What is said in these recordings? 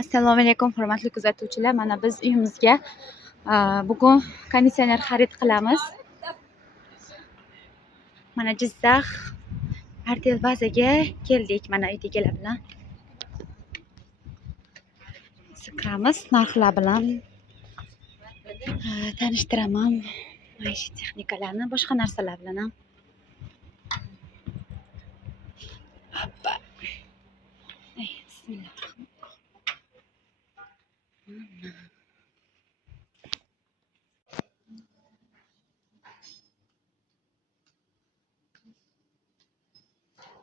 Assalomu alaykum hurmatli kuzatuvchilar. Mana biz uyimizga bugun konditsioner xarid qilamiz. Mana Jizzax Artel bazaga keldik. Mana uydagilar bilan kiramiz. Narxlar bilan tanishtiraman. Maishiy texnikalarni, boshqa narsalar bilan ham. Hoppa. Bismillah.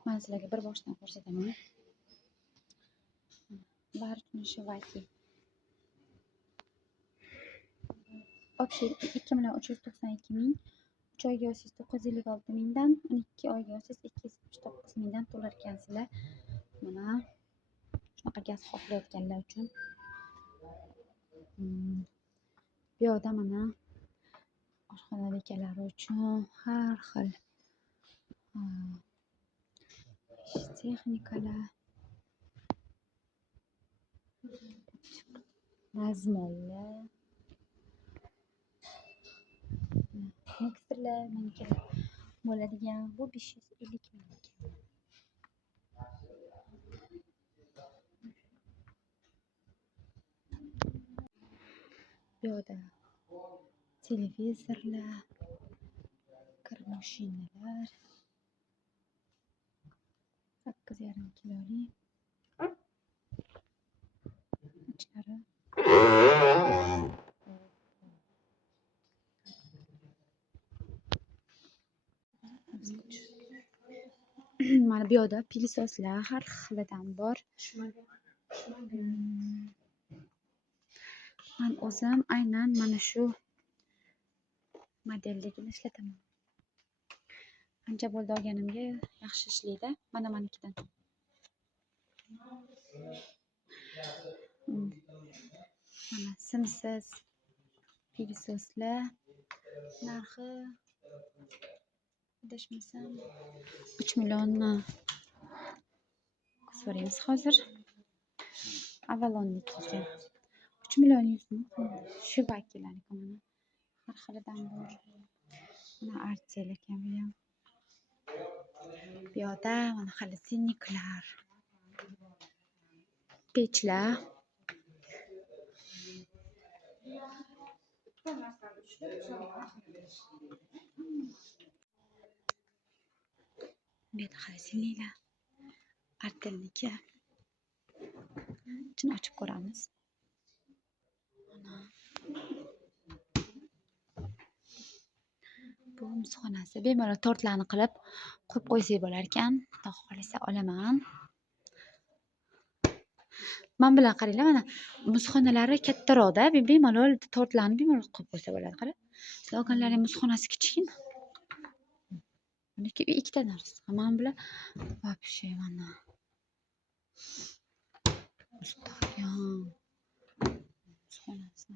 Men sizlarga bir boshdan ko'rsataman. Barchani shu vaki. Общий 2.392 ming, 3 oyga olsangiz 956 mingdan, 12 oyga olsangiz 279 mingdan to'lar ekansizlar. Mana shunaqa gaz xohlayotganlar uchun. Bu yoqda mana oshxona bekalari uchun har xil texnikalar, razmollar, mikserlar, manikilar bo'ladigan. Bu 550 ming. Bu yoqda televizorlar, kir mashinalar, 8,5 kilolik ichlari. Mana bu yoqda pilsoslar har xilidan bor. Men o'zim aynan mana shu modelligini ishlataman. Qancha bo'ldi olganimga, yaxshi ishlaydi. Mana manikidan. Mana simsiz pilsoslar narxi adashmasam 3 millionni so'raymiz hozir. Avalonnikiga 3 million 100 ming. Shu vakillarniki mana har xilidan bor. Mana Artel ekan bu ham. Bu yoqda mana xolodilniklar, pechlar. Bu yoqda xolodilniklar, Artelniki. Ichini ochib ko'ramiz. Bu muzxonasi. Bemalol tortlarni qilib qo'yib qo'ysak bo'lar ekan. Xudo xolisa olaman. Men bilan qaranglar, mana muzxonalari kattaroqda, bemalol tortlarni bemalol qo'yib qo'ysa bo'ladi. Qara. Sizlar olganlaring muzxonasi kichkina. Buniki ikkita narsa. Men bilan вообще mana mustahkam muzxonasi.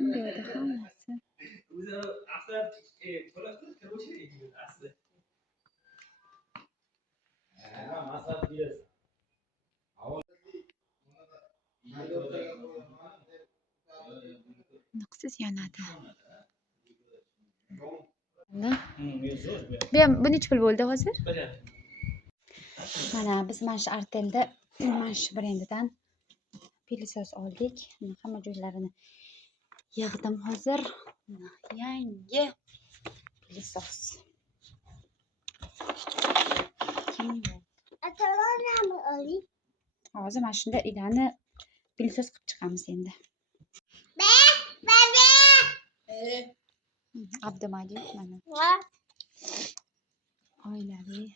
Bu yerda hammasi. Nuqsiz yanadi. Bu necha pul bo'ldi hozir? Mana biz mana shu Artelda mana shu brendidan pilsos oldik. Hamma joylarini yig'dim hozir. Yangi pilsos. Hozir mana shunda ilani pilsos qilib chiqamiz endi. Abdumajid mana. Oilaviy.